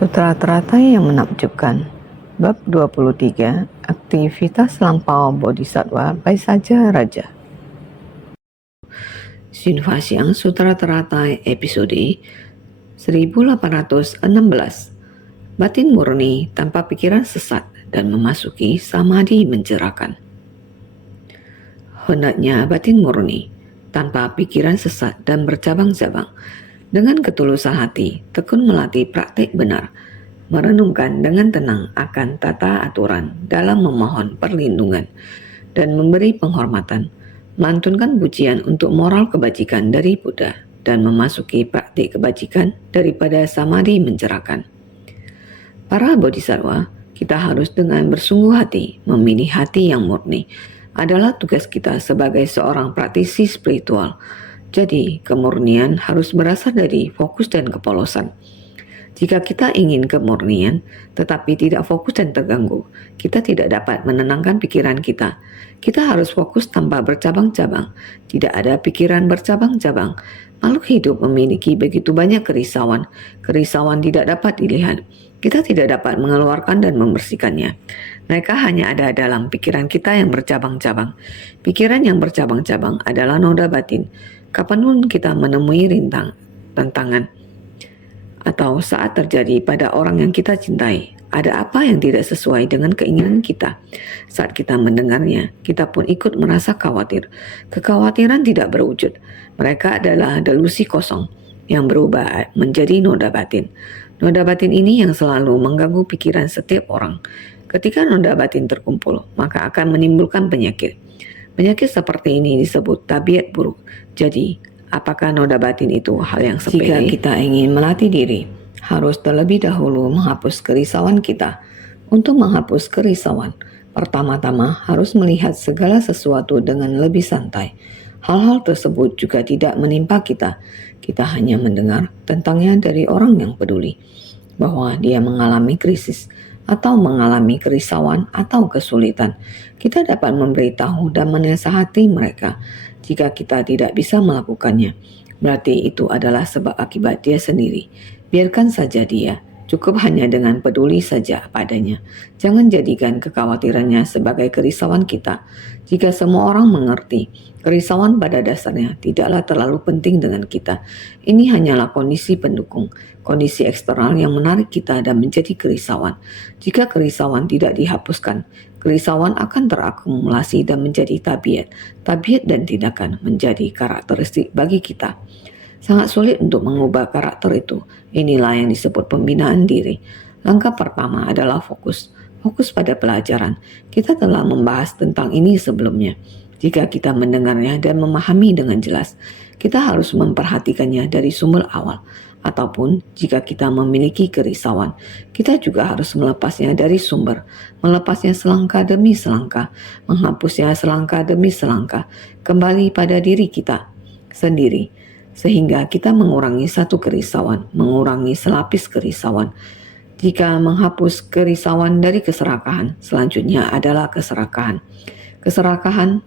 Sutra teratai yang menakjubkan. Bab 23, aktivitas lampau Bodhisattva Baisaja Raja. Shinfaxiang Sutra Teratai episode 1816. Batin murni tanpa pikiran sesat dan memasuki samadhi mencerahkan. Hendaknya batin murni tanpa pikiran sesat dan bercabang-cabang, dengan ketulusan hati tekun melatih praktik benar, merenungkan dengan tenang akan tata aturan dalam memohon perlindungan dan memberi penghormatan, melantunkan pujian untuk moral kebajikan dari Buddha dan memasuki praktik kebajikan daripada samadhi mencerahkan. Para bodhisattva, kita harus dengan bersungguh hati memilih hati yang murni. Adalah tugas kita sebagai seorang praktisi spiritual. Jadi, kemurnian harus berasal dari fokus dan kepolosan. Jika kita ingin kemurnian, tetapi tidak fokus dan terganggu, kita tidak dapat menenangkan pikiran kita. Kita harus fokus tanpa bercabang-cabang. Tidak ada pikiran bercabang-cabang. Makhluk hidup memiliki begitu banyak kerisauan. Kerisauan tidak dapat dilihat. Kita tidak dapat mengeluarkan dan membersihkannya. Mereka hanya ada dalam pikiran kita yang bercabang-cabang. Pikiran yang bercabang-cabang adalah noda batin. Kapanpun kita menemui tantangan, atau saat terjadi pada orang yang kita cintai, ada apa yang tidak sesuai dengan keinginan kita. Saat kita mendengarnya, kita pun ikut merasa khawatir. Kekhawatiran tidak berwujud. Mereka adalah delusi kosong yang berubah menjadi noda batin. Noda batin ini yang selalu mengganggu pikiran setiap orang. Ketika noda batin terkumpul, maka akan menimbulkan penyakit. Penyakit seperti ini disebut tabiat buruk. Jadi, apakah noda batin itu hal yang sepele? Jika kita ingin melatih diri, harus terlebih dahulu menghapus kerisauan kita. Untuk menghapus kerisauan, pertama-tama harus melihat segala sesuatu dengan lebih santai. Hal-hal tersebut juga tidak menimpa kita. Kita hanya mendengar tentangnya dari orang yang peduli, bahwa dia mengalami krisis atau mengalami kerisauan atau kesulitan. Kita dapat memberitahu dan menasihati mereka. Jika kita tidak bisa melakukannya, berarti itu adalah sebab akibat dia sendiri. Biarkan saja dia, cukup hanya dengan peduli saja padanya. Jangan jadikan kekhawatirannya sebagai kerisauan kita. Jika semua orang mengerti, kerisauan pada dasarnya tidaklah terlalu penting dengan kita. Ini hanyalah kondisi pendukung, kondisi eksternal yang menarik kita dan menjadi kerisauan. Jika kerisauan tidak dihapuskan, kerisauan akan terakumulasi dan menjadi tabiat. Tabiat dan tindakan menjadi karakteristik bagi kita. Sangat sulit untuk mengubah karakter itu. Inilah yang disebut pembinaan diri. Langkah pertama adalah fokus. Fokus pada pelajaran. Kita telah membahas tentang ini sebelumnya. Jika kita mendengarnya dan memahami dengan jelas, kita harus memperhatikannya dari sumber awal. Ataupun jika kita memiliki kerisauan, kita juga harus melepasnya dari sumber. Melepasnya selangkah demi selangkah. Menghapusnya selangkah demi selangkah. Kembali pada diri kita sendiri. Sehingga kita mengurangi satu kerisauan, mengurangi selapis kerisauan. Jika menghapus kerisauan dari keserakahan, selanjutnya adalah keserakahan. Keserakahan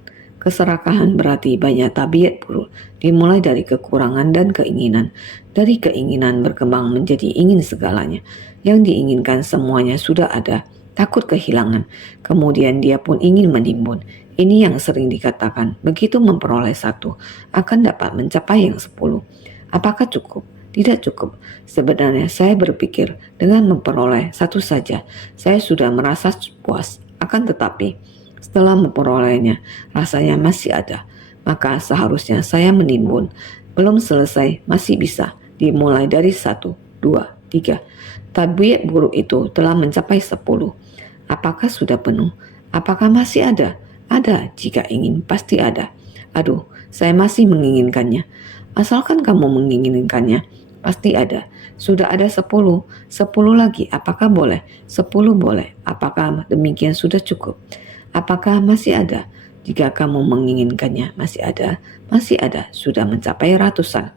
berarti banyak tabiat buruk, dimulai dari kekurangan dan keinginan. Dari keinginan berkembang menjadi ingin segalanya. Yang diinginkan semuanya sudah ada, takut kehilangan. Kemudian dia pun ingin menimbun. Ini yang sering dikatakan, begitu memperoleh satu, akan dapat mencapai yang 10. Apakah cukup? Tidak cukup. Sebenarnya saya berpikir dengan memperoleh satu saja, saya sudah merasa puas. Akan tetapi, setelah memperolehnya, rasanya masih ada. Maka seharusnya saya menimbun. Belum selesai, masih bisa. Dimulai dari 1, 2, 3. Tabiat buruk itu telah mencapai 10. Apakah sudah penuh? Apakah masih ada? Ada, jika ingin pasti ada. Aduh, saya masih menginginkannya. Asalkan kamu menginginkannya, pasti ada. Sudah ada 10. 10 lagi, apakah boleh? 10 boleh. Apakah demikian sudah cukup? Apakah masih ada? Jika kamu menginginkannya, masih ada. Masih ada, sudah mencapai ratusan.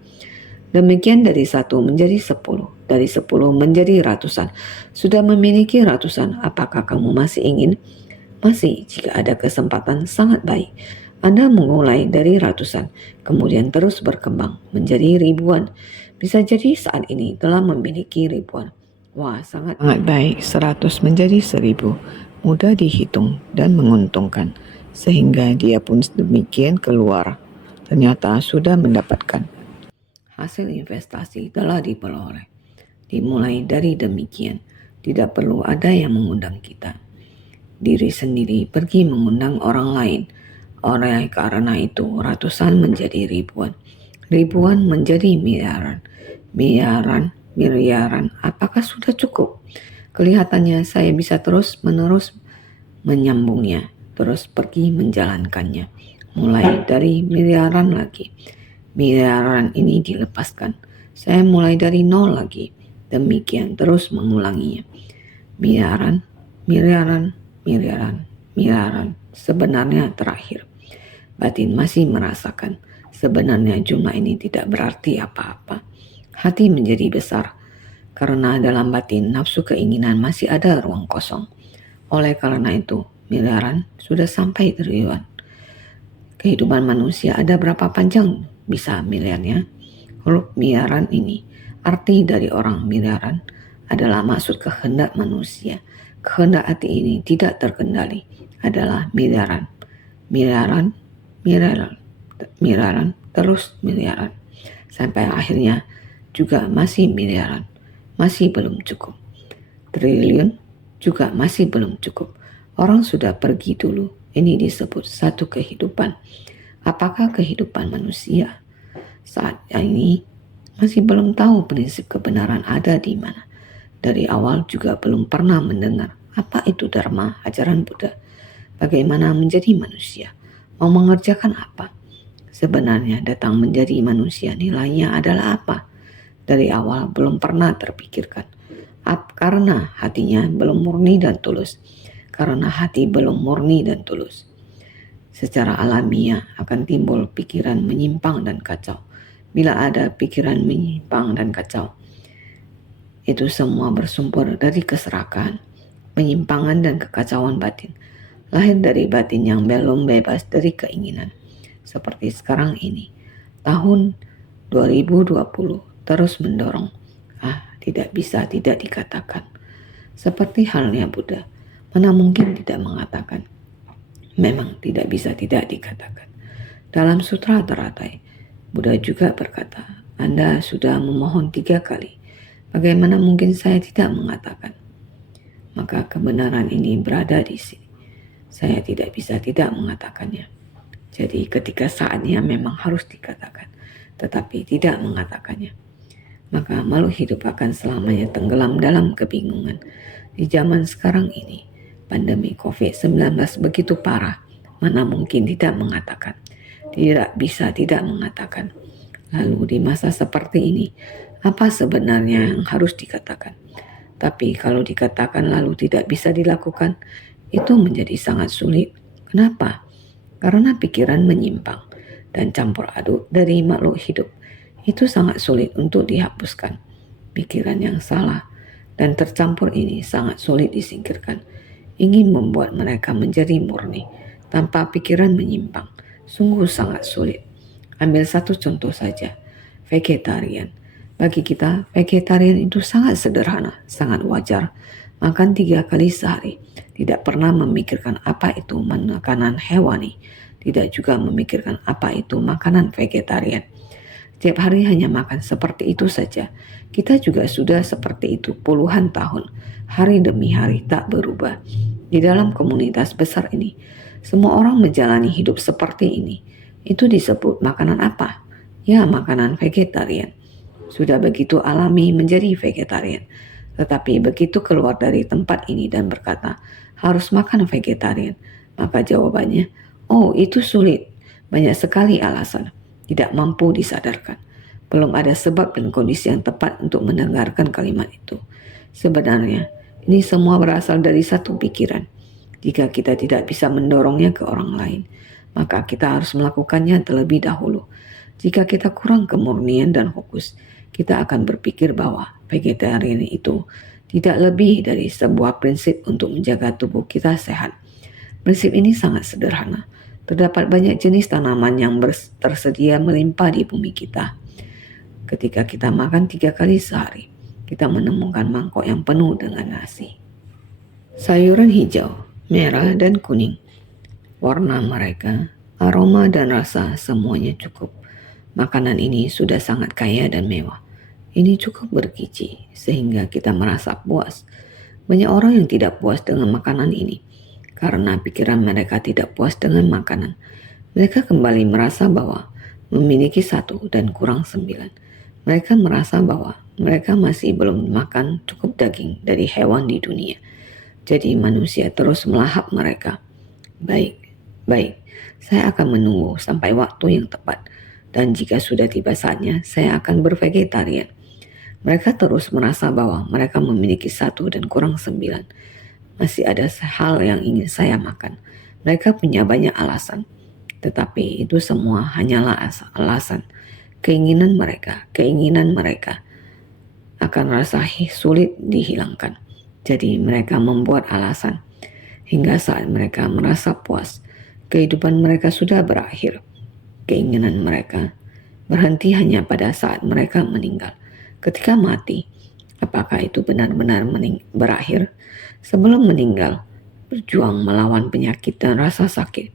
Demikian dari 1 menjadi 10. Dari 10 menjadi ratusan. Sudah memiliki ratusan, apakah kamu masih ingin? Masih, jika ada kesempatan sangat baik. Anda memulai dari ratusan, kemudian terus berkembang menjadi ribuan. Bisa jadi saat ini telah memiliki ribuan. Wah, sangat baik. 100 menjadi 1000. Mudah dihitung dan menguntungkan. Sehingga dia pun demikian keluar. Ternyata sudah mendapatkan. Hasil investasi telah diperoleh. Dimulai dari demikian. Tidak perlu ada yang mengundang kita. Diri sendiri pergi mengundang orang lain. Oleh karena itu, ratusan menjadi ribuan. Ribuan menjadi miliaran. Miliaran. Apakah sudah cukup? Kelihatannya saya bisa terus-menerus menyambungnya, terus pergi menjalankannya. Mulai dari miliaran lagi. Miliaran ini dilepaskan. Saya mulai dari nol lagi. Demikian terus mengulanginya. Miliaran. Sebenarnya terakhir. Batin masih merasakan. Sebenarnya jumlah ini tidak berarti apa-apa. Hati menjadi besar. Karena dalam batin nafsu keinginan masih ada ruang kosong. Oleh karena itu, miliaran sudah sampai triliunan. Kehidupan manusia ada berapa panjang bisa miliarnya? Huruf miliaran ini, arti dari orang miliaran adalah maksud kehendak manusia. Kehendak hati ini tidak terkendali, adalah miliaran. Terus miliaran. Sampai akhirnya juga masih miliaran. Masih belum cukup. Triliun juga masih belum cukup. Orang sudah pergi dulu. Ini disebut satu kehidupan. Apakah kehidupan manusia saat ini masih belum tahu prinsip kebenaran ada di mana. Dari awal juga belum pernah mendengar apa itu Dharma, ajaran Buddha. Bagaimana menjadi manusia? Mau mengerjakan apa? Sebenarnya datang menjadi manusia nilainya adalah apa? Dari awal belum pernah terpikirkan. Karena hatinya belum murni dan tulus. Karena hati belum murni dan tulus. Secara alamiah akan timbul pikiran menyimpang dan kacau. Bila ada pikiran menyimpang dan kacau, itu semua bersumber dari keserakahan, penyimpangan dan kekacauan batin. Lahir dari batin yang belum bebas dari keinginan. Seperti sekarang ini, tahun 2020 terus mendorong. Tidak bisa tidak dikatakan. Seperti halnya Buddha, mana mungkin tidak mengatakan. Memang tidak bisa tidak dikatakan. Dalam sutra teratai, Buddha juga berkata, Anda sudah memohon 3 kali. Bagaimana mungkin saya tidak mengatakan? Maka kebenaran ini berada di sini. Saya tidak bisa tidak mengatakannya. Jadi ketika saatnya memang harus dikatakan, tetapi tidak mengatakannya. Maka makhluk hidup akan selamanya tenggelam dalam kebingungan. Di zaman sekarang ini, pandemi COVID-19 begitu parah, mana mungkin tidak mengatakan. Tidak bisa tidak mengatakan. Lalu di masa seperti ini, apa sebenarnya yang harus dikatakan? Tapi kalau dikatakan lalu tidak bisa dilakukan, itu menjadi sangat sulit. Kenapa? Karena pikiran menyimpang dan campur aduk dari makhluk hidup. Itu sangat sulit untuk dihapuskan. Pikiran yang salah dan tercampur ini sangat sulit disingkirkan. Ingin membuat mereka menjadi murni tanpa pikiran menyimpang, sungguh sangat sulit. Ambil satu contoh saja, vegetarian. Bagi kita, vegetarian itu sangat sederhana, sangat wajar. Makan 3 kali sehari. Tidak pernah memikirkan apa itu makanan hewani. Tidak juga memikirkan apa itu makanan vegetarian. Setiap hari hanya makan seperti itu saja. Kita juga sudah seperti itu puluhan tahun. Hari demi hari tak berubah. Di dalam komunitas besar ini, semua orang menjalani hidup seperti ini. Itu disebut makanan apa? Ya, makanan vegetarian. Sudah begitu alami menjadi vegetarian. Tetapi begitu keluar dari tempat ini dan berkata, harus makan vegetarian. Maka jawabannya, oh itu sulit. Banyak sekali alasan. Tidak mampu disadarkan. Belum ada sebab dan kondisi yang tepat untuk mendengarkan kalimat itu. Sebenarnya, ini semua berasal dari satu pikiran. Jika kita tidak bisa mendorongnya ke orang lain, maka kita harus melakukannya terlebih dahulu. Jika kita kurang kemurnian dan fokus, kita akan berpikir bahwa vegetarian itu tidak lebih dari sebuah prinsip untuk menjaga tubuh kita sehat. Prinsip ini sangat sederhana. Terdapat banyak jenis tanaman yang tersedia melimpah di bumi kita. Ketika kita makan 3 kali sehari, kita menemukan mangkok yang penuh dengan nasi. Sayuran hijau, merah, dan kuning. Warna mereka, aroma dan rasa semuanya cukup. Makanan ini sudah sangat kaya dan mewah. Ini cukup bergizi sehingga kita merasa puas. Banyak orang yang tidak puas dengan makanan ini karena pikiran mereka tidak puas dengan makanan. Mereka kembali merasa bahwa memiliki 1 dan kurang 9. Mereka merasa bahwa mereka masih belum makan cukup daging dari hewan di dunia. Jadi manusia terus melahap mereka. Baik, saya akan menunggu sampai waktu yang tepat. Dan jika sudah tiba saatnya, saya akan bervegetarian. Mereka terus merasa bahwa mereka memiliki 1 dan kurang 9. Masih ada hal yang ingin saya makan. Mereka punya banyak alasan. Tetapi itu semua hanyalah alasan. Keinginan mereka akan rasa sulit dihilangkan. Jadi mereka membuat alasan. Hingga saat mereka merasa puas, kehidupan mereka sudah berakhir. Keinginan mereka berhenti hanya pada saat mereka meninggal. Ketika mati, apakah itu benar-benar berakhir? Sebelum meninggal, berjuang melawan penyakit dan rasa sakit,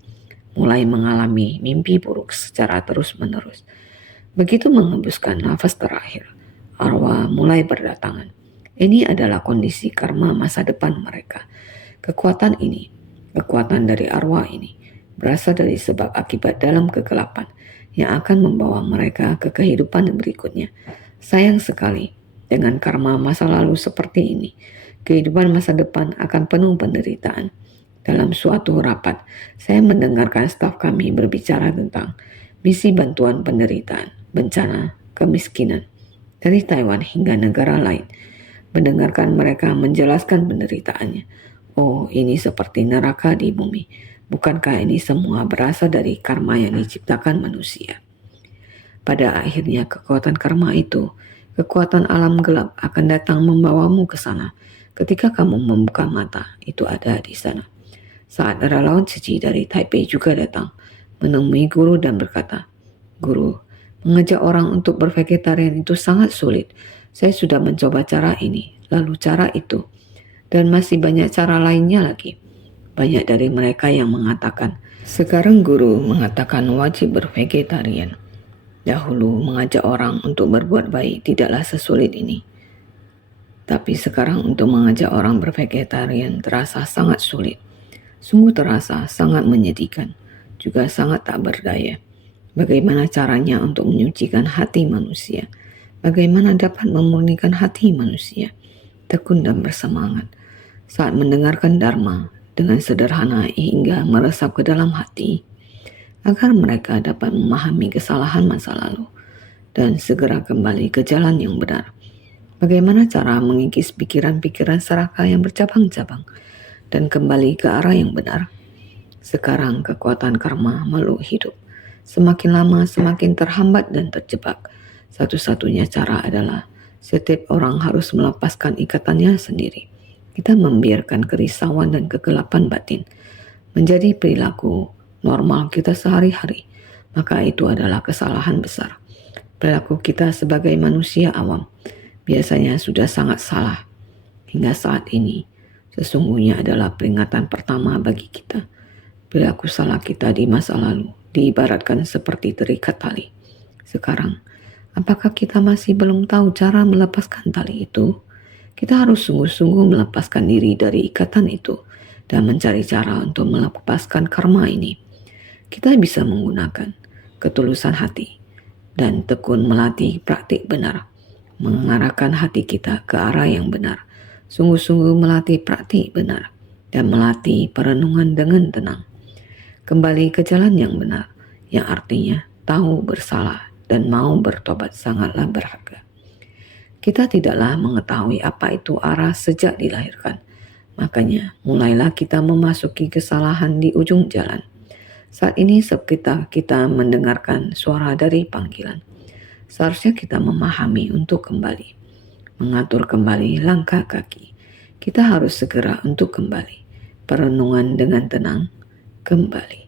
mulai mengalami mimpi buruk secara terus-menerus. Begitu menghembuskan nafas terakhir, arwah mulai berdatangan. Ini adalah kondisi karma masa depan mereka. Kekuatan dari arwah ini, berasal dari sebab akibat dalam kegelapan yang akan membawa mereka ke kehidupan berikutnya. Sayang sekali, dengan karma masa lalu seperti ini, kehidupan masa depan akan penuh penderitaan. Dalam suatu rapat, saya mendengarkan staf kami berbicara tentang misi bantuan penderitaan, bencana, kemiskinan, dari Taiwan hingga negara lain. Mendengarkan mereka menjelaskan penderitaannya. Oh, ini seperti neraka di bumi. Bukankah ini semua berasal dari karma yang diciptakan manusia? Pada akhirnya kekuatan karma itu, kekuatan alam gelap akan datang membawamu ke sana. Ketika kamu membuka mata, itu ada di sana. Saat relawan suci dari Taipei juga datang, menemui guru dan berkata, "Guru, mengajak orang untuk bervegetarian itu sangat sulit. Saya sudah mencoba cara ini, lalu cara itu, dan masih banyak cara lainnya lagi." Banyak dari mereka yang mengatakan, sekarang guru mengatakan wajib bervegetarian. Dahulu mengajak orang untuk berbuat baik tidaklah sesulit ini. Tapi sekarang untuk mengajak orang bervegetarian terasa sangat sulit. Sungguh terasa sangat menyedihkan, juga sangat tak berdaya. Bagaimana caranya untuk menyucikan hati manusia? Bagaimana dapat memurnikan hati manusia? Tekun dan bersemangat saat mendengarkan Dharma dengan sederhana hingga meresap ke dalam hati, agar mereka dapat memahami kesalahan masa lalu dan segera kembali ke jalan yang benar. Bagaimana cara mengikis pikiran-pikiran serakah yang bercabang-cabang dan kembali ke arah yang benar? Sekarang kekuatan karma meluk hidup. Semakin lama semakin terhambat dan terjebak. Satu-satunya cara adalah setiap orang harus melepaskan ikatannya sendiri. Kita membiarkan kerisauan dan kegelapan batin menjadi perilaku normal kita sehari-hari, maka itu adalah kesalahan besar. Perilaku kita sebagai manusia awam biasanya sudah sangat salah. Hingga saat ini, sesungguhnya adalah peringatan pertama bagi kita. Perilaku salah kita di masa lalu diibaratkan seperti terikat tali. Sekarang, apakah kita masih belum tahu cara melepaskan tali itu? Kita harus sungguh-sungguh melepaskan diri dari ikatan itu dan mencari cara untuk melepaskan karma ini. Kita bisa menggunakan ketulusan hati dan tekun melatih praktik benar, mengarahkan hati kita ke arah yang benar, sungguh-sungguh melatih praktik benar, dan melatih perenungan dengan tenang. Kembali ke jalan yang benar, yang artinya tahu bersalah dan mau bertobat sangatlah berharga. Kita tidaklah mengetahui apa itu arah sejak dilahirkan. Makanya mulailah kita memasuki kesalahan di ujung jalan. Saat ini kita mendengarkan suara dari panggilan. Seharusnya kita memahami untuk kembali. Mengatur kembali langkah kaki. Kita harus segera untuk kembali. Perenungan dengan tenang kembali.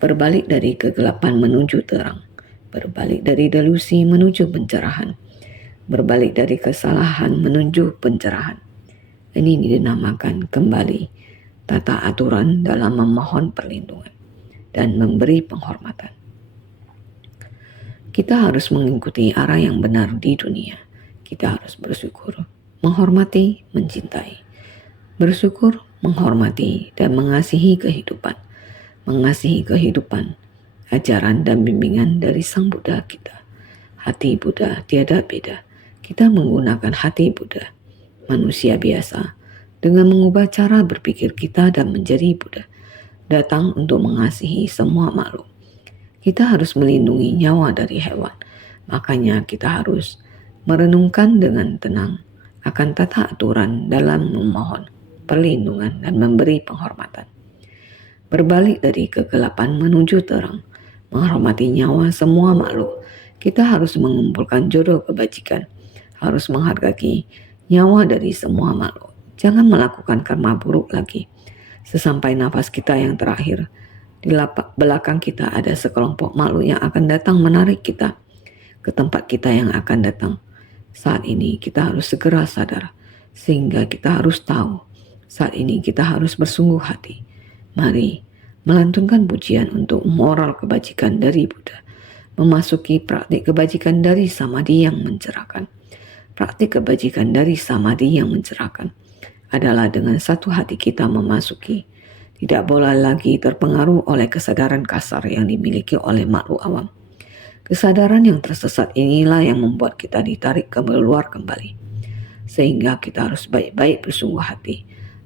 Berbalik dari kegelapan menuju terang. Berbalik dari delusi menuju pencerahan. berbalik dari kesalahan menuju pencerahan. Ini dinamakan kembali tata aturan dalam memohon perlindungan dan memberi penghormatan. Kita harus mengikuti arah yang benar di dunia. Kita harus bersyukur, menghormati, mencintai. Bersyukur, menghormati, dan mengasihi kehidupan. Mengasihi kehidupan, ajaran dan bimbingan dari Sang Buddha kita. Hati Buddha tiada beda. Kita menggunakan hati Buddha, manusia biasa, dengan mengubah cara berpikir kita dan menjadi Buddha. Datang untuk mengasihi semua makhluk. Kita harus melindungi nyawa dari hewan. Makanya kita harus merenungkan dengan tenang akan tata aturan dalam memohon perlindungan dan memberi penghormatan. Berbalik dari kegelapan menuju terang, menghormati nyawa semua makhluk. Kita harus mengumpulkan jodoh kebajikan, harus menghargai nyawa dari semua makhluk. Jangan melakukan karma buruk lagi. Sesampai nafas kita yang terakhir, di belakang kita ada sekelompok makhluk yang akan datang menarik kita ke tempat kita yang akan datang. Saat ini kita harus segera sadar, sehingga kita harus tahu. Saat ini kita harus bersungguh hati. Mari melantunkan pujian untuk moral kebajikan dari Buddha. Memasuki praktik kebajikan dari samadhi yang mencerahkan. Praktik kebajikan dari samadhi yang mencerahkan adalah dengan satu hati kita memasuki. Tidak boleh lagi terpengaruh oleh kesadaran kasar yang dimiliki oleh makhluk awam. Kesadaran yang tersesat inilah yang membuat kita ditarik keluar kembali. Sehingga kita harus baik-baik bersungguh hati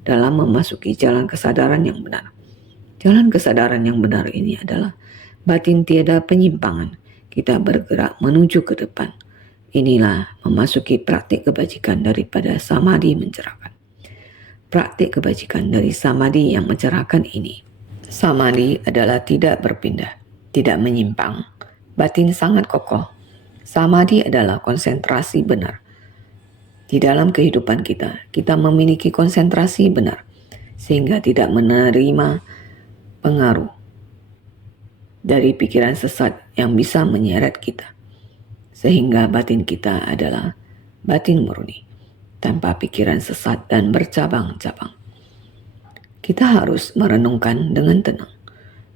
dalam memasuki jalan kesadaran yang benar. Jalan kesadaran yang benar ini adalah batin tiada penyimpangan. Kita bergerak menuju ke depan. Inilah memasuki praktik kebajikan daripada samadhi mencerahkan. Praktik kebajikan dari samadhi yang mencerahkan ini. Samadhi adalah tidak berpindah, tidak menyimpang. Batin sangat kokoh. Samadhi adalah konsentrasi benar. Di dalam kehidupan kita, kita memiliki konsentrasi benar, sehingga tidak menerima pengaruh dari pikiran sesat yang bisa menyeret kita. Sehingga batin kita adalah batin murni, tanpa pikiran sesat dan bercabang-cabang. Kita harus merenungkan dengan tenang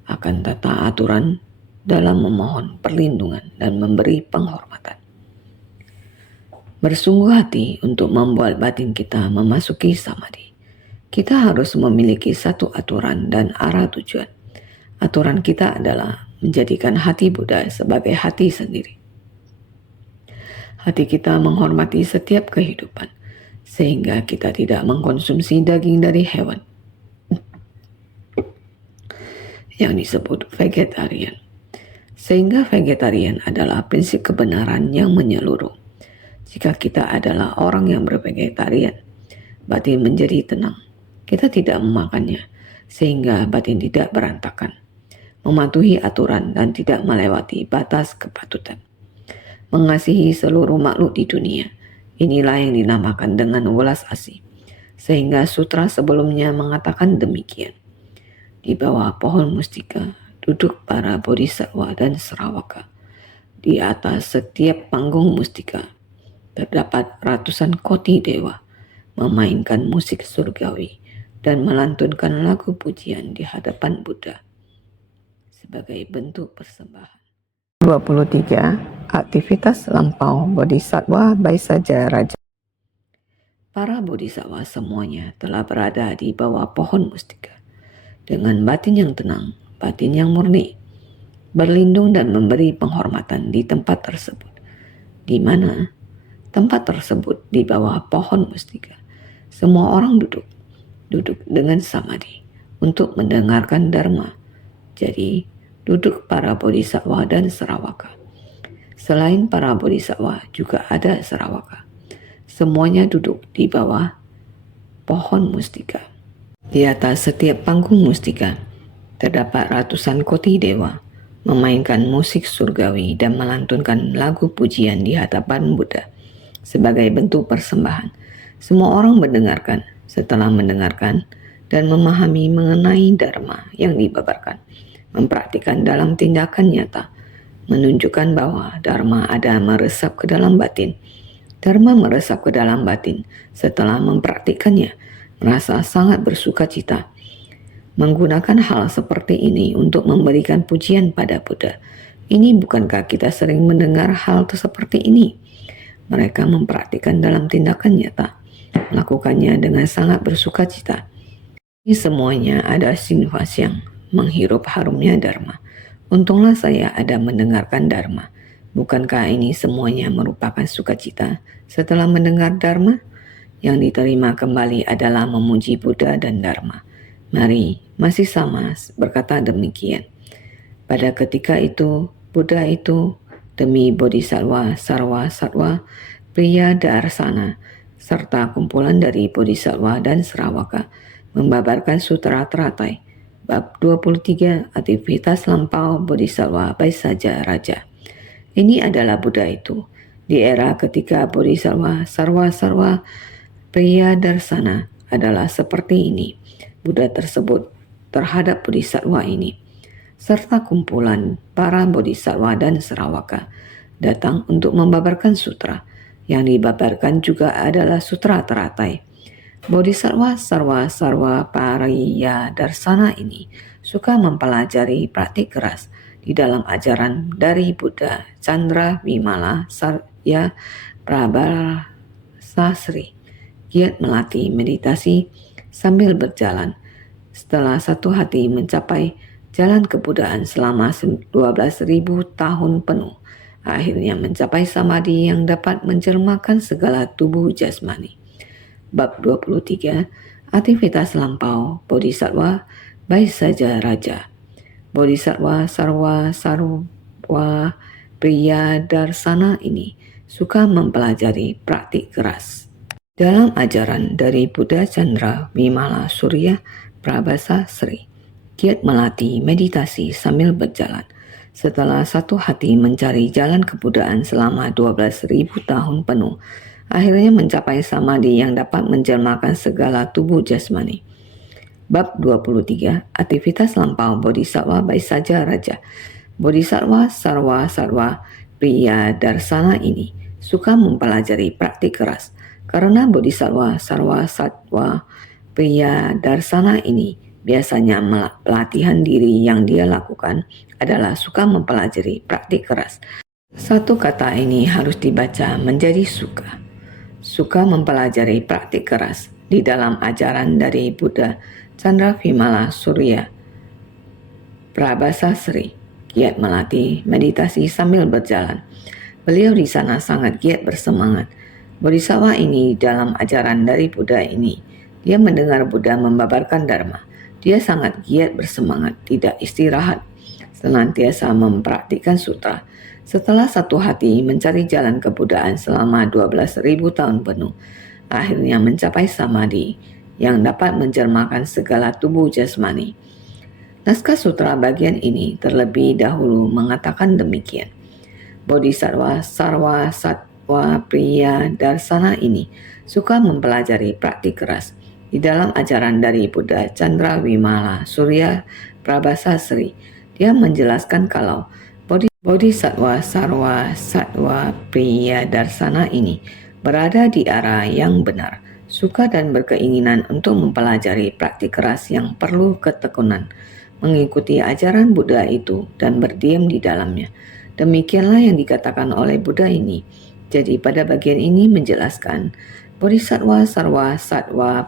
akan tata aturan dalam memohon perlindungan dan memberi penghormatan. Bersungguh hati untuk membuat batin kita memasuki samadhi. Kita harus memiliki satu aturan dan arah tujuan. Aturan kita adalah menjadikan hati Buddha sebagai hati sendiri. Hati kita menghormati setiap kehidupan, sehingga kita tidak mengkonsumsi daging dari hewan yang disebut vegetarian. Sehingga vegetarian adalah prinsip kebenaran yang menyeluruh. Jika kita adalah orang yang bervegetarian, batin menjadi tenang. Kita tidak memakannya, sehingga batin tidak berantakan, mematuhi aturan dan tidak melewati batas kepatutan. Mengasihi seluruh makhluk di dunia. Inilah yang dinamakan dengan welas asih. Sehingga sutra sebelumnya mengatakan demikian. Di bawah pohon mustika duduk para bodhisattva dan serawaka. Di atas setiap panggung mustika terdapat ratusan koti dewa memainkan musik surgawi dan melantunkan lagu pujian di hadapan Buddha sebagai bentuk persembahan. 23. Aktivitas lampau Bodhisattva Baisaja Raja. Para bodhisattva semuanya telah berada di bawah pohon mustika dengan batin yang tenang, batin yang murni, berlindung dan memberi penghormatan di tempat tersebut. Di mana tempat tersebut di bawah pohon mustika. Semua orang duduk dengan samadhi untuk mendengarkan dharma. Jadi, duduk para bodhisattva dan serawaka. Selain para bodhisattva juga ada serawaka. Semuanya duduk di bawah pohon mustika. Di atas setiap panggung mustika terdapat ratusan koti dewa memainkan musik surgawi dan melantunkan lagu pujian di hadapan Buddha sebagai bentuk persembahan. Semua orang mendengarkan. Setelah mendengarkan dan memahami mengenai dharma yang dibabarkan, mempraktikkan dalam tindakan nyata, menunjukkan bahwa dharma ada meresap ke dalam batin. Dharma meresap ke dalam batin setelah mempraktikkannya, merasa sangat bersuka cita. Menggunakan hal seperti ini untuk memberikan pujian pada Buddha. Ini bukankah kita sering mendengar hal seperti ini? Mereka mempraktikkan dalam tindakan nyata, melakukannya dengan sangat bersuka cita. Ini semuanya ada sinfas yang menghirup harumnya Dharma. Untunglah saya ada mendengarkan Dharma. Bukankah ini semuanya merupakan sukacita setelah mendengar Dharma? Yang diterima kembali adalah memuji Buddha dan Dharma. Mari, masih sama berkata demikian. Pada ketika itu, Buddha itu demi Bodhisattva, Sarwa Sattva, Priya Darsana, serta kumpulan dari Bodhisattva dan Sarawaka, membabarkan sutra teratai. Bab 23, aktivitas lampau Bodhisattva Baisaja Raja. Ini adalah Buddha itu. Di era ketika Bodhisattva Sarwa Priya Darsana adalah seperti ini. Buddha tersebut terhadap Bodhisattva ini, serta kumpulan para Bodhisattva dan Sarawaka, datang untuk membabarkan sutra. Yang dibabarkan juga adalah sutra teratai. Bodhisattva Sarwa Pariya Darsana ini suka mempelajari praktik keras di dalam ajaran dari Buddha Chandra Vimala Sarya Prabhasasri, giat melatih meditasi sambil berjalan. Setelah satu hati mencapai jalan kebudaan selama 12.000 tahun penuh, akhirnya mencapai samadhi yang dapat menjelmakan segala tubuh jasmani. Bab 23, aktivitas lampau Bodhisattva Baisaja Raja. Bodhisattva Sarwa Priya Darsana ini suka mempelajari praktik keras. Dalam ajaran dari Buddha Chandra Vimala Surya Prabhasasri, giat melatih meditasi sambil berjalan. Setelah satu hati mencari jalan kebudaan selama 12.000 tahun penuh, akhirnya mencapai samadhi yang dapat menjelmakan segala tubuh jasmani. Bab 23, aktivitas lampau Bodhisattva Baisaja Raja. Bodhisattva Sarwa Priya Darsana ini suka mempelajari praktik keras. Karena Bodhisattva Sarwa Priya Darsana ini biasanya pelatihan diri yang dia lakukan adalah suka mempelajari praktik keras. Satu kata ini harus dibaca menjadi suka. Suka mempelajari praktik keras di dalam ajaran dari Buddha Chandra Vimala Surya Prabhasasri, giat melatih meditasi sambil berjalan. Beliau di sana sangat giat bersemangat. Bodhisattva ini dalam ajaran dari Buddha ini, dia mendengar Buddha membabarkan Dharma. Dia sangat giat bersemangat, tidak istirahat, senantiasa mempraktikkan sutra. Setelah satu hati mencari jalan kebudaan selama 12.000 tahun penuh, akhirnya mencapai samadhi yang dapat menjelmakan segala tubuh jasmani. Naskah sutra bagian ini terlebih dahulu mengatakan demikian. Bodhisattva Sarwa Priya Darsana ini suka mempelajari praktik keras di dalam ajaran dari Buddha Chandra Vimala Surya Prabhasasri. Dia menjelaskan kalau Bodhisattva Sarwa Priya Darsana ini berada di arah yang benar, suka dan berkeinginan untuk mempelajari praktik keras yang perlu ketekunan, mengikuti ajaran Buddha itu dan berdiam di dalamnya. Demikianlah yang dikatakan oleh Buddha ini. Jadi pada bagian ini menjelaskan Bodhisattva Sarwa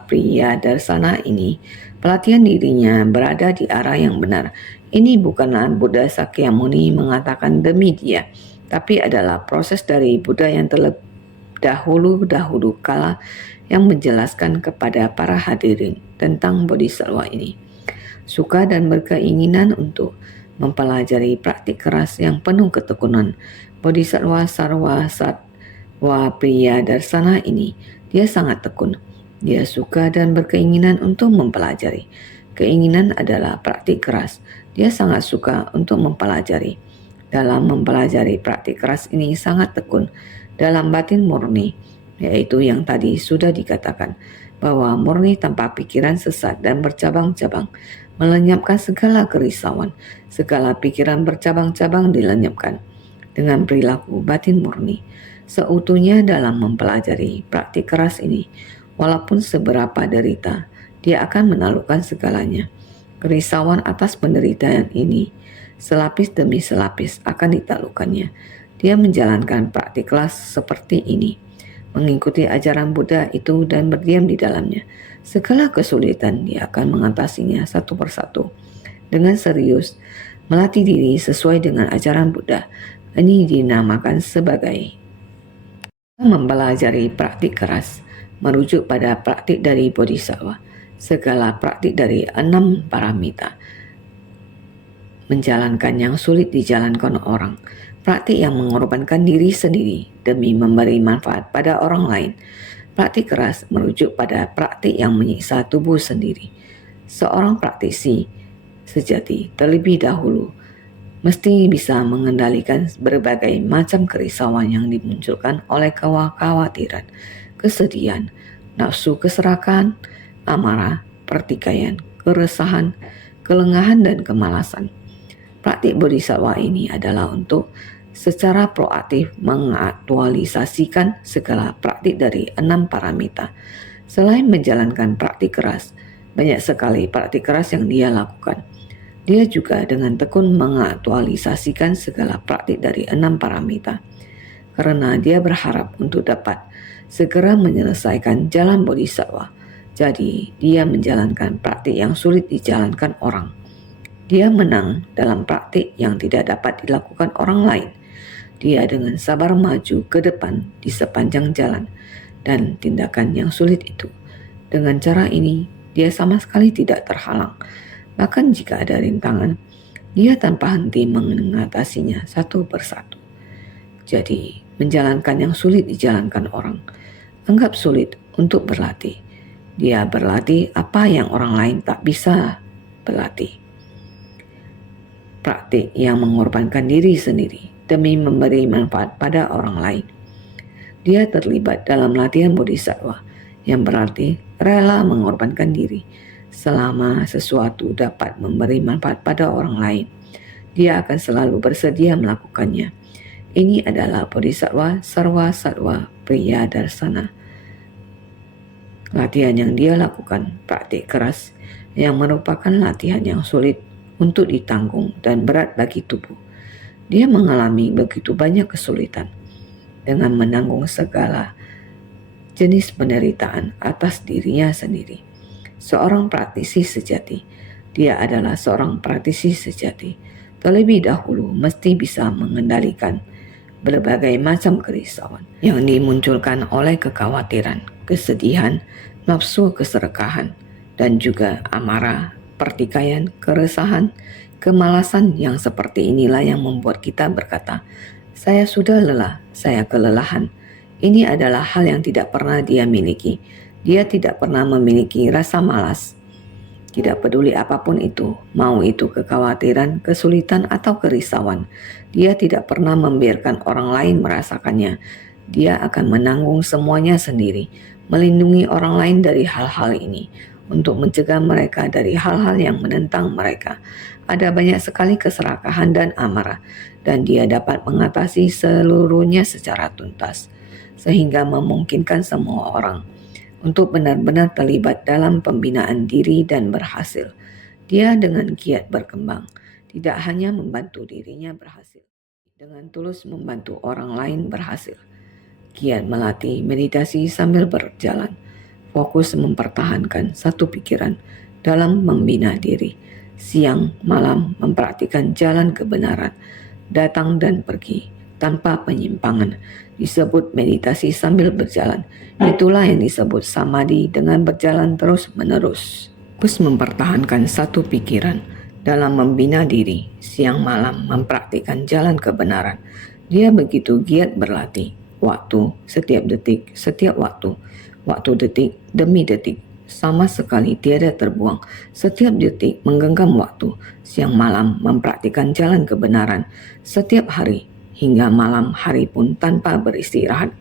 Priya Darsana ini pelatihan dirinya berada di arah yang benar. Ini bukanlah Buddha Sakyamuni mengatakan demi dia, tapi adalah proses dari Buddha yang terlebih dahulu kala yang menjelaskan kepada para hadirin tentang Bodhisattva ini. Suka dan berkeinginan untuk mempelajari praktik keras yang penuh ketekunan. Bodhisattva Sarwa Priya Darsana ini, dia sangat tekun. Dia suka dan berkeinginan untuk mempelajari. Keinginan adalah praktik keras. Dia sangat suka untuk mempelajari. Dalam mempelajari praktik keras ini sangat tekun dalam batin murni, yaitu yang tadi sudah dikatakan, bahwa murni tanpa pikiran sesat dan bercabang-cabang, melenyapkan segala kerisauan, segala pikiran bercabang-cabang dilenyapkan dengan perilaku batin murni. seutuhnya dalam mempelajari praktik keras ini. Walaupun seberapa derita, dia akan menaklukkan segalanya. Kerisauan atas penderitaan ini, selapis demi selapis akan ditaklukkannya. Dia menjalankan praktik kelas seperti ini, mengikuti ajaran Buddha itu dan berdiam di dalamnya. Segala kesulitan dia akan mengatasinya satu persatu. Dengan serius, melatih diri sesuai dengan ajaran Buddha. Ini dinamakan sebagai mempelajari praktik keras, merujuk pada praktik dari Bodhisattva. Segala praktik dari 6 paramita, menjalankan yang sulit dijalankan orang, praktik yang mengorbankan diri sendiri demi memberi manfaat pada orang lain. Praktik keras merujuk pada praktik yang menyiksa tubuh sendiri. Seorang praktisi sejati terlebih dahulu mesti bisa mengendalikan berbagai macam kerisauan yang dimunculkan oleh kekhawatiran, kesedihan, nafsu keserakahan, amarah, pertikaian, keresahan, kelengahan, dan kemalasan. Praktik bodhisattva ini adalah untuk secara proaktif mengaktualisasikan segala praktik dari 6 paramita. Selain menjalankan praktik keras, banyak sekali praktik keras yang dia lakukan. Dia juga dengan tekun mengaktualisasikan segala praktik dari 6 paramita. Karena dia berharap untuk dapat segera menyelesaikan jalan bodhisattva. Jadi, dia menjalankan praktik yang sulit dijalankan orang. Dia menang dalam praktik yang tidak dapat dilakukan orang lain. Dia dengan sabar maju ke depan di sepanjang jalan dan tindakan yang sulit itu. Dengan cara ini, dia sama sekali tidak terhalang. Bahkan jika ada rintangan, dia tanpa henti mengatasinya satu persatu. Jadi, menjalankan yang sulit dijalankan orang. Anggap sulit untuk berlatih. Dia berlatih apa yang orang lain tak bisa berlatih. Praktik yang mengorbankan diri sendiri demi memberi manfaat pada orang lain. Dia terlibat dalam latihan bodhisattva, yang berarti rela mengorbankan diri. Selama sesuatu dapat memberi manfaat pada orang lain, dia akan selalu bersedia melakukannya. Ini adalah bodhisattva sarwa sattva priyadarsana. Latihan yang dia lakukan, praktik keras, yang merupakan latihan yang sulit untuk ditanggung dan berat bagi tubuh. Dia mengalami begitu banyak kesulitan dengan menanggung segala jenis penderitaan atas dirinya sendiri. Seorang praktisi sejati, dia adalah seorang praktisi sejati. Terlebih dahulu mesti bisa mengendalikan berbagai macam kerisauan yang dimunculkan oleh kekhawatiran, kesedihan, nafsu keserakahan, dan juga amarah, pertikaian, keresahan, kemalasan yang seperti inilah yang membuat kita berkata, saya sudah lelah, saya kelelahan. Ini adalah hal yang tidak pernah dia miliki. Dia tidak pernah memiliki rasa malas. Tidak peduli apapun itu, mau itu kekhawatiran, kesulitan, atau kerisauan. Dia tidak pernah membiarkan orang lain merasakannya. Dia akan menanggung semuanya sendiri, melindungi orang lain dari hal-hal ini, untuk mencegah mereka dari hal-hal yang menentang mereka. Ada banyak sekali keserakahan dan amarah, dan dia dapat mengatasi seluruhnya secara tuntas, sehingga memungkinkan semua orang untuk benar-benar terlibat dalam pembinaan diri dan berhasil. Dia dengan giat berkembang, tidak hanya membantu dirinya berhasil, dengan tulus membantu orang lain berhasil. Giat melatih meditasi sambil berjalan, fokus mempertahankan satu pikiran dalam membina diri. Siang malam mempraktikkan jalan kebenaran, datang dan pergi tanpa penyimpangan, disebut meditasi sambil berjalan. Itulah yang disebut samadhi dengan berjalan terus-menerus. Terus mempertahankan satu pikiran dalam membina diri, siang malam mempraktikkan jalan kebenaran. Dia begitu giat berlatih, waktu, setiap detik, setiap waktu detik demi detik, sama sekali tiada terbuang. Setiap detik menggenggam waktu, siang malam mempraktikkan jalan kebenaran, setiap hari hingga malam hari pun tanpa beristirahat.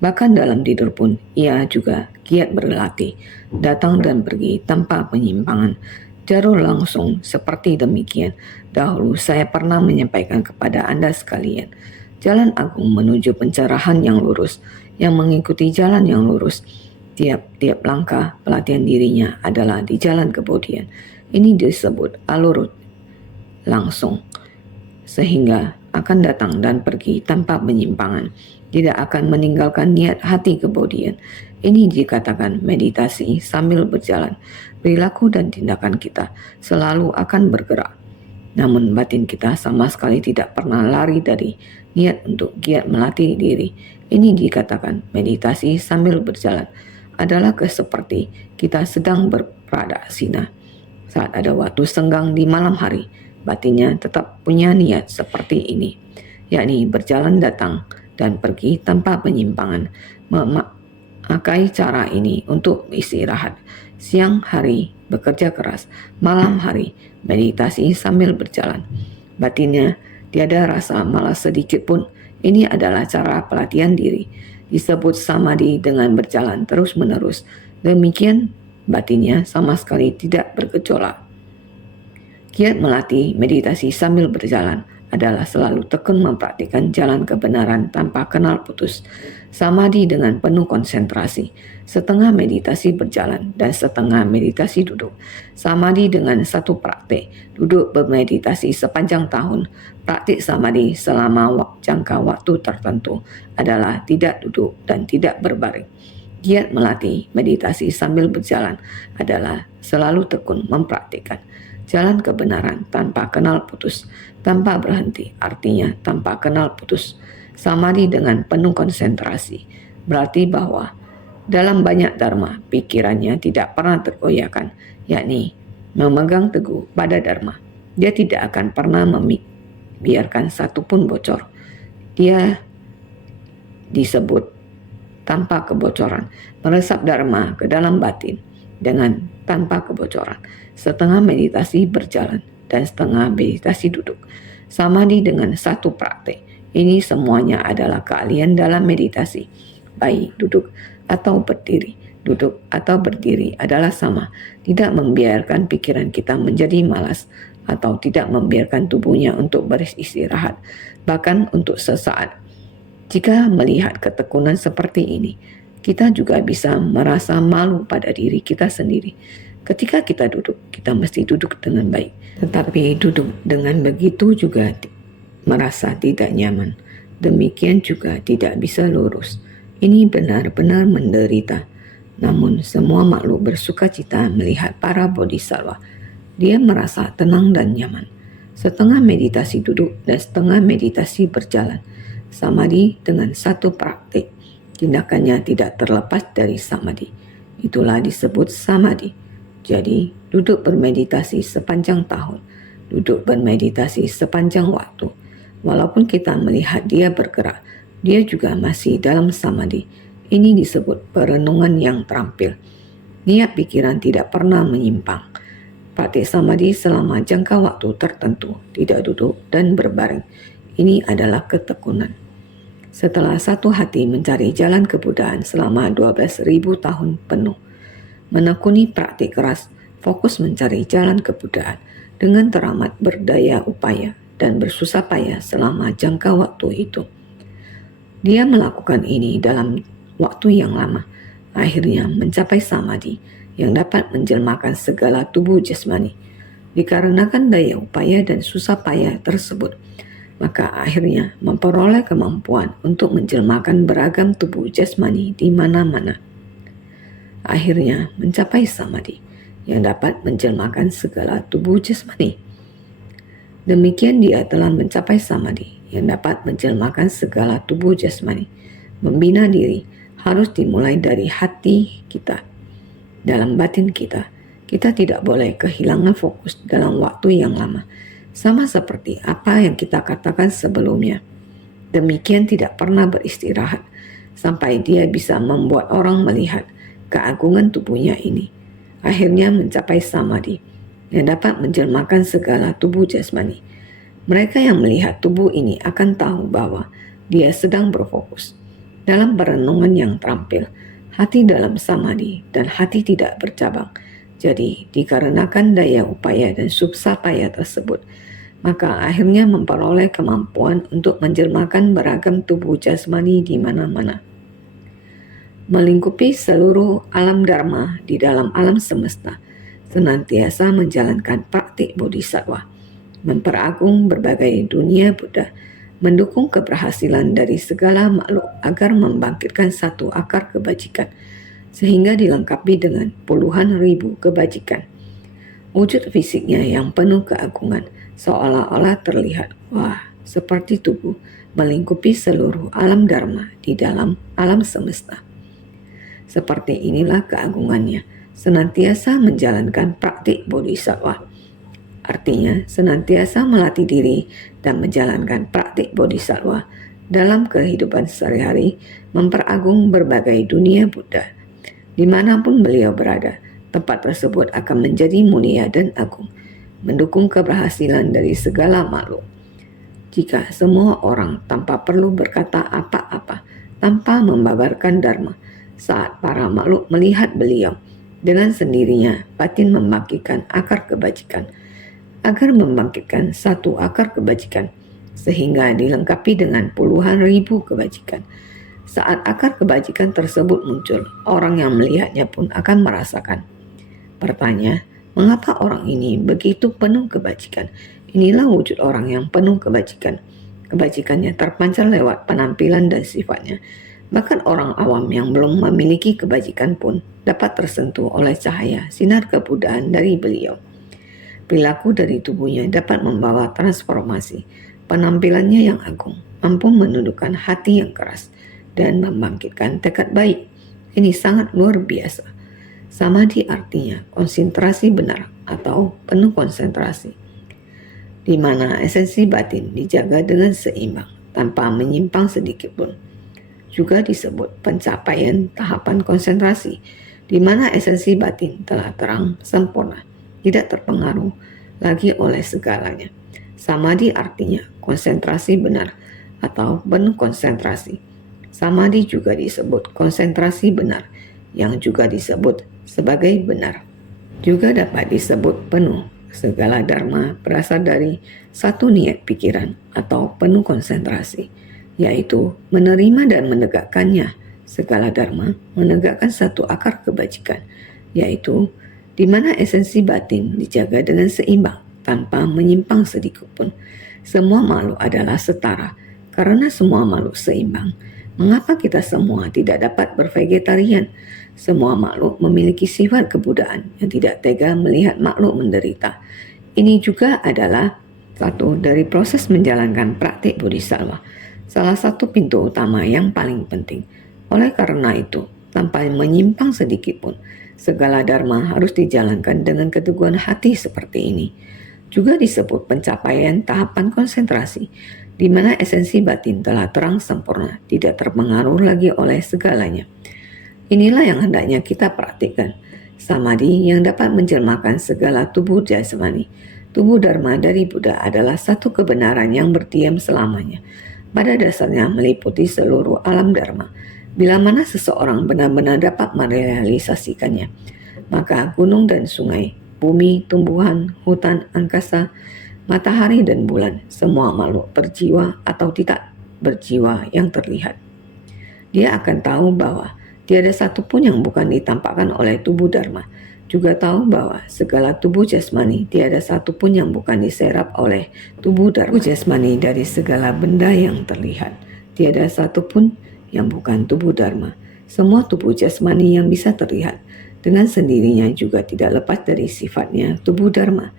Bahkan dalam tidur pun ia juga giat berlatih, datang dan pergi tanpa penyimpangan. Jarul langsung seperti demikian. Dahulu saya pernah menyampaikan kepada Anda sekalian, jalan agung menuju pencerahan yang lurus, yang mengikuti jalan yang lurus. Tiap-tiap langkah pelatihan dirinya adalah di jalan kemudian. Ini disebut alur langsung, sehingga akan datang dan pergi tanpa penyimpangan, tidak akan meninggalkan niat hati kemudian. Ini dikatakan meditasi sambil berjalan. Perilaku dan tindakan kita selalu akan bergerak, namun batin kita sama sekali tidak pernah lari dari niat untuk giat melatih diri. Ini dikatakan meditasi sambil berjalan, adalah seperti kita sedang berpradasina. Saat ada waktu senggang di malam hari, batinnya tetap punya niat seperti ini, yakni berjalan datang dan pergi tanpa penyimpangan, memakai cara ini untuk istirahat. Siang hari bekerja keras, malam hari meditasi sambil berjalan. Batinnya tiada rasa malas sedikit pun. Ini adalah cara pelatihan diri, disebut samadhi dengan berjalan terus-menerus. Demikian batinnya sama sekali tidak bergejolak. Giat melatih meditasi sambil berjalan adalah selalu tekun mempraktikkan jalan kebenaran tanpa kenal putus. Samadhi dengan penuh konsentrasi, setengah meditasi berjalan dan setengah meditasi duduk. Samadhi dengan satu praktik, duduk bermeditasi sepanjang tahun. Praktik samadhi selama jangka waktu tertentu adalah tidak duduk dan tidak berbaring. Giat melatih meditasi sambil berjalan adalah selalu tekun mempraktikkan jalan kebenaran tanpa kenal putus, tanpa berhenti, artinya tanpa kenal putus. Samadhi dengan penuh konsentrasi berarti bahwa dalam banyak dharma pikirannya tidak pernah tergoyahkan, yakni memegang teguh pada dharma. Dia tidak akan pernah membiarkan satupun bocor. Dia disebut tanpa kebocoran, meresap dharma ke dalam batin dengan tanpa kebocoran. Setengah meditasi berjalan dan setengah meditasi duduk. Samadhi dengan satu praktik. Ini semuanya adalah keahlian dalam meditasi. Baik duduk atau berdiri. Duduk atau berdiri adalah sama. Tidak membiarkan pikiran kita menjadi malas atau tidak membiarkan tubuhnya untuk beristirahat, bahkan untuk sesaat. Jika melihat ketekunan seperti ini, kita juga bisa merasa malu pada diri kita sendiri. Ketika kita duduk, kita mesti duduk dengan baik. Tetapi duduk dengan begitu juga merasa tidak nyaman. Demikian juga tidak bisa lurus. Ini benar-benar menderita. Namun semua makhluk bersuka cita melihat para bodhisattva. Dia merasa tenang dan nyaman. Setengah meditasi duduk dan setengah meditasi berjalan. Samadhi dengan satu praktik. Tindakannya tidak terlepas dari samadhi. Itulah disebut samadhi. Jadi, duduk bermeditasi sepanjang tahun. Duduk bermeditasi sepanjang waktu. Walaupun kita melihat dia bergerak, dia juga masih dalam samadhi. Ini disebut perenungan yang terampil. Niat pikiran tidak pernah menyimpang. Praktik samadhi selama jangka waktu tertentu, tidak duduk dan berbaring. Ini adalah ketekunan. Setelah satu hati mencari jalan kebudayaan selama 12.000 tahun penuh, menekuni praktik keras, fokus mencari jalan kebudayaan dengan teramat berdaya upaya dan bersusah payah selama jangka waktu itu. Dia melakukan ini dalam waktu yang lama, akhirnya mencapai samadhi yang dapat menjelmakan segala tubuh jasmani. Dikarenakan daya upaya dan susah payah tersebut, maka akhirnya memperoleh kemampuan untuk menjelmakan beragam tubuh jasmani di mana-mana. Akhirnya mencapai samadhi yang dapat menjelmakan segala tubuh jasmani. Demikian dia telah mencapai samadhi yang dapat menjelmakan segala tubuh jasmani. Membina diri harus dimulai dari hati kita. Dalam batin kita, kita tidak boleh kehilangan fokus dalam waktu yang lama. Sama seperti apa yang kita katakan sebelumnya. Demikian tidak pernah beristirahat sampai dia bisa membuat orang melihat keagungan tubuhnya ini. Akhirnya mencapai samadhi yang dapat menjelmakan segala tubuh jasmani. Mereka yang melihat tubuh ini akan tahu bahwa dia sedang berfokus dalam perenungan yang terampil, hati dalam samadhi dan hati tidak bercabang. Jadi dikarenakan daya upaya dan susah payah tersebut, maka akhirnya memperoleh kemampuan untuk menjelmakan beragam tubuh jasmani di mana-mana. Melingkupi seluruh alam dharma di dalam alam semesta, senantiasa menjalankan praktik bodhisattva, memperagung berbagai dunia Buddha, mendukung keberhasilan dari segala makhluk agar membangkitkan satu akar kebajikan, sehingga dilengkapi dengan puluhan ribu kebajikan. Wujud fisiknya yang penuh keagungan seolah-olah terlihat, seperti tubuh melingkupi seluruh alam dharma di dalam alam semesta. Seperti inilah keagungannya, senantiasa menjalankan praktik bodhisattva. Artinya, senantiasa melatih diri dan menjalankan praktik bodhisattva dalam kehidupan sehari-hari, memperagung berbagai dunia Buddha. Dimanapun beliau berada, tempat tersebut akan menjadi mulia dan agung, mendukung keberhasilan dari segala makhluk. Jika semua orang tanpa perlu berkata apa-apa, tanpa membabarkan dharma, saat para makhluk melihat beliau, dengan sendirinya batin membangkitkan akar kebajikan, agar membangkitkan satu akar kebajikan, sehingga dilengkapi dengan puluhan ribu kebajikan. Saat akar kebajikan tersebut muncul, orang yang melihatnya pun akan merasakan. Bertanya, mengapa orang ini begitu penuh kebajikan? Inilah wujud orang yang penuh kebajikan. Kebajikannya terpancar lewat penampilan dan sifatnya. Bahkan orang awam yang belum memiliki kebajikan pun dapat tersentuh oleh cahaya sinar kebudaan dari beliau. Perilaku dari tubuhnya dapat membawa transformasi. Penampilannya yang agung mampu menundukkan hati yang keras dan membangkitkan tekad baik. Ini sangat luar biasa. Samadhi artinya konsentrasi benar atau penuh konsentrasi, di mana esensi batin dijaga dengan seimbang tanpa menyimpang sedikit pun. Juga disebut pencapaian tahapan konsentrasi, di mana esensi batin telah terang sempurna, tidak terpengaruh lagi oleh segalanya. Samadhi artinya konsentrasi benar atau penuh konsentrasi. Samadhi juga disebut konsentrasi benar, yang juga disebut sebagai benar. Juga dapat disebut penuh. Segala dharma berasal dari satu niat pikiran atau penuh konsentrasi, yaitu menerima dan menegakkannya. Segala dharma menegakkan satu akar kebajikan, yaitu di mana esensi batin dijaga dengan seimbang tanpa menyimpang sedikit pun. Semua makhluk adalah setara. Karena semua makhluk seimbang, mengapa kita semua tidak dapat bervegetarian? Semua makhluk memiliki sifat kebudaan yang tidak tega melihat makhluk menderita. Ini juga adalah satu dari proses menjalankan praktik bodhisattva, salah satu pintu utama yang paling penting. Oleh karena itu, tanpa menyimpang sedikit pun, segala dharma harus dijalankan dengan keteguhan hati seperti ini. Juga disebut pencapaian tahapan konsentrasi, di mana esensi batin telah terang sempurna, tidak terpengaruh lagi oleh segalanya. Inilah yang hendaknya kita praktikkan. Samadhi yang dapat menjelmakan segala tubuh jasmani. Tubuh dharma dari Buddha adalah satu kebenaran yang berdiam selamanya. Pada dasarnya meliputi seluruh alam dharma. Bila mana seseorang benar-benar dapat merealisasikannya, maka gunung dan sungai, bumi, tumbuhan, hutan, angkasa, matahari dan bulan, semua makhluk berjiwa atau tidak berjiwa yang terlihat. Dia akan tahu bahwa tiada satu pun yang bukan ditampakkan oleh tubuh dharma. Juga tahu bahwa segala tubuh jasmani tiada satu pun yang bukan diserap oleh tubuh dharma. Tubuh jasmani dari segala benda yang terlihat, tiada satu pun yang bukan tubuh dharma. Semua tubuh jasmani yang bisa terlihat dengan sendirinya juga tidak lepas dari sifatnya tubuh dharma.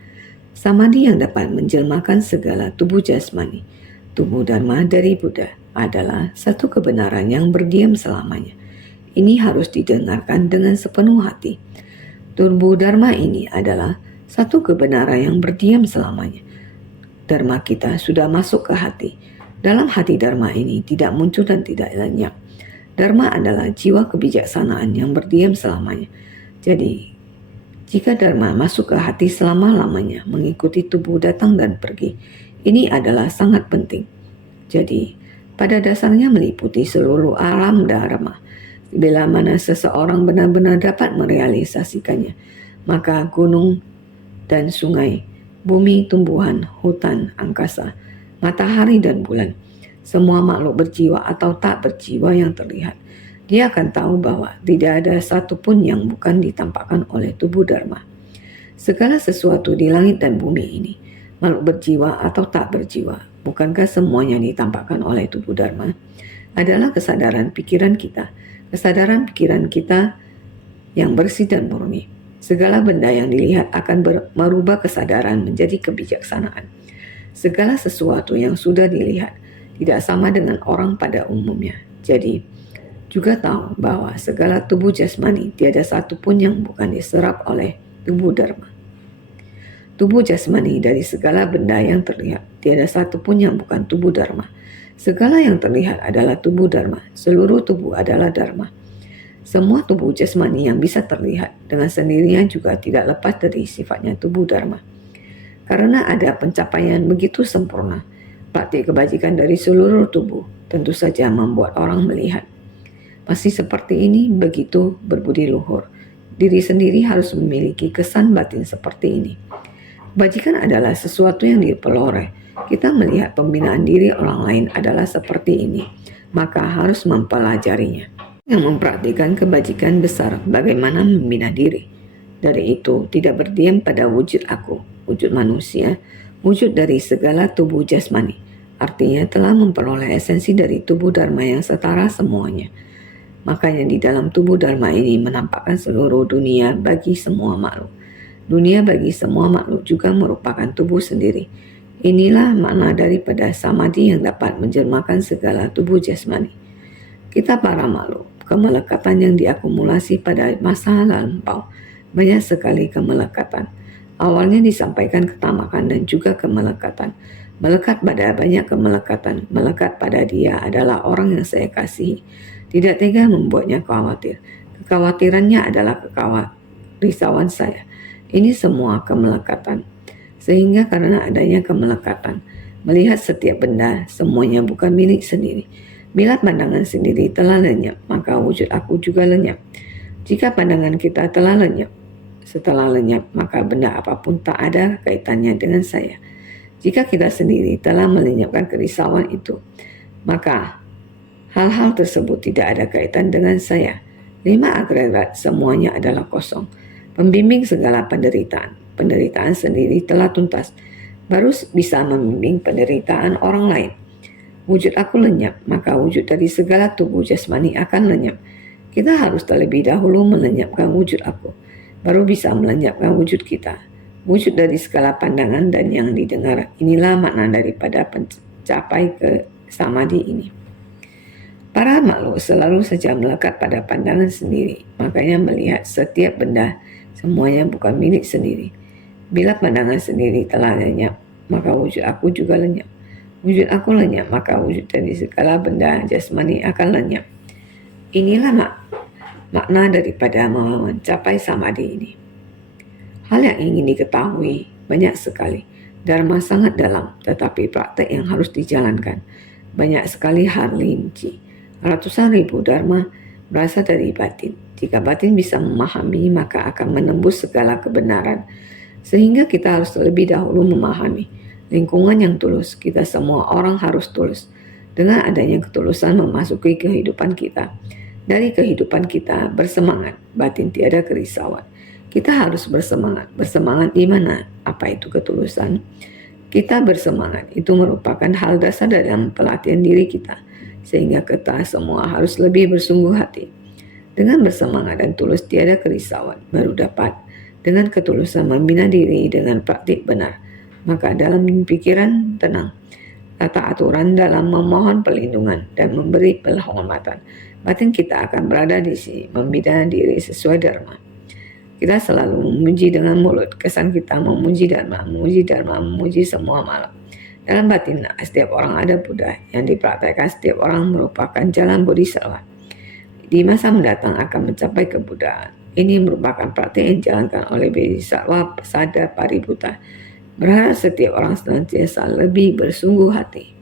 Samadhi yang dapat menjelmakan segala tubuh jasmani, tubuh dharma dari Buddha adalah satu kebenaran yang berdiam selamanya. Ini harus didengarkan dengan sepenuh hati. Tubuh dharma ini adalah satu kebenaran yang berdiam selamanya. Dharma kita sudah masuk ke hati. Dalam hati dharma ini tidak muncul dan tidak lenyap. Dharma adalah jiwa kebijaksanaan yang berdiam selamanya. Jadi, jika dharma masuk ke hati selama-lamanya, mengikuti tubuh datang dan pergi, ini adalah sangat penting. Jadi, pada dasarnya meliputi seluruh alam dharma. Bila mana seseorang benar-benar dapat merealisasikannya, maka gunung dan sungai, bumi, tumbuhan, hutan, angkasa, matahari dan bulan, semua makhluk berjiwa atau tak berjiwa yang terlihat, dia akan tahu bahwa tidak ada satupun yang bukan ditampakkan oleh tubuh Dharma. Segala sesuatu di langit dan bumi ini, makhluk berjiwa atau tak berjiwa, bukankah semuanya ditampakkan oleh tubuh Dharma? Adalah kesadaran pikiran kita yang bersih dan murni. Segala benda yang dilihat akan merubah kesadaran menjadi kebijaksanaan. Segala sesuatu yang sudah dilihat tidak sama dengan orang pada umumnya. Jadi, juga tahu bahwa segala tubuh jasmani tiada satu pun yang bukan diserap oleh tubuh Dharma. Tubuh jasmani dari segala benda yang terlihat tiada satu pun yang bukan tubuh Dharma. Segala yang terlihat adalah tubuh Dharma. Seluruh tubuh adalah Dharma. Semua tubuh jasmani yang bisa terlihat dengan sendirinya juga tidak lepas dari sifatnya tubuh Dharma. Karena ada pencapaian begitu sempurna, praktik kebajikan dari seluruh tubuh tentu saja membuat orang melihat. Masih seperti ini begitu berbudi luhur. Diri sendiri harus memiliki kesan batin seperti ini. Kebajikan adalah sesuatu yang diperoleh. Kita melihat pembinaan diri orang lain adalah seperti ini, maka harus mempelajarinya. Yang mempraktikkan kebajikan besar bagaimana membina diri. Dari itu tidak berdiam pada wujud aku, wujud manusia, wujud dari segala tubuh jasmani. Artinya telah memperoleh esensi dari tubuh Dharma yang setara semuanya. Makanya di dalam tubuh Dharma ini menampakkan seluruh dunia bagi semua makhluk. Dunia bagi semua makhluk juga merupakan tubuh sendiri. Inilah makna daripada samadhi yang dapat menjelmakan segala tubuh jasmani. Kita para makhluk, kemelekatan yang diakumulasi pada masa lampau, banyak sekali kemelekatan. Awalnya disampaikan ketamakan dan juga kemelekatan. Melekat pada banyak kemelekatan, melekat pada dia adalah orang yang saya kasihi. Tidak tega membuatnya khawatir. Kekhawatirannya adalah risauan saya. Ini semua kemelekatan. Sehingga karena adanya kemelekatan, melihat setiap benda semuanya bukan milik sendiri. Bila pandangan sendiri telah lenyap, maka wujud aku juga lenyap. Jika pandangan kita telah lenyap, setelah lenyap, maka benda apapun tak ada kaitannya dengan saya. Jika kita sendiri telah melenyapkan kerisauan itu, maka hal-hal tersebut tidak ada kaitan dengan saya. 5 agregat semuanya adalah kosong. Pembimbing segala penderitaan. Penderitaan sendiri telah tuntas. Baru bisa membimbing penderitaan orang lain. Wujud aku lenyap, maka wujud dari segala tubuh jasmani akan lenyap. Kita harus terlebih dahulu melenyapkan wujud aku. Baru bisa melenyapkan wujud kita. Wujud dari segala pandangan dan yang didengar. Inilah makna daripada pencapai ke samadhi ini. Para makhluk selalu saja melekat pada pandangan sendiri. Makanya melihat setiap benda semuanya bukan milik sendiri. Bila pandangan sendiri telah lenyap, maka wujud aku juga lenyap. Wujud aku lenyap, maka wujud dari segala benda jasmani akan lenyap. Inilah makna daripada mencapai samadhi ini. Hal yang ingin diketahui banyak sekali. Dharma sangat dalam, tetapi praktek yang harus dijalankan. Banyak sekali hal rinci. Ratusan ribu dharma berasal dari batin. Jika batin bisa memahami, maka akan menembus segala kebenaran. Sehingga kita harus terlebih dahulu memahami lingkungan yang tulus. Kita semua orang harus tulus. Dengan adanya ketulusan memasuki kehidupan kita. Dari kehidupan kita bersemangat, batin tiada kerisauan. Kita harus bersemangat. Bersemangat di mana? Apa itu ketulusan? Kita bersemangat itu merupakan hal dasar dalam pelatihan diri kita. Sehingga kita semua harus lebih bersungguh hati. Dengan bersemangat dan tulus tiada kerisauan, baru dapat dengan ketulusan membina diri dengan praktik benar. Maka dalam pikiran tenang, tata aturan dalam memohon perlindungan dan memberi penghormatan, batin kita akan berada di sini, membina diri sesuai dharma. Kita selalu memuji dengan mulut, kesan kita memuji dharma, memuji semua malam. Dalam batin setiap orang ada Buddha, yang dipraktekkan setiap orang merupakan jalan bodhisattva. Di masa mendatang akan mencapai kebuddhaan. Ini merupakan praktik yang dijalankan oleh Bodhisattva Sada Paribhuta. Berharap setiap orang senantiasa lebih bersungguh hati.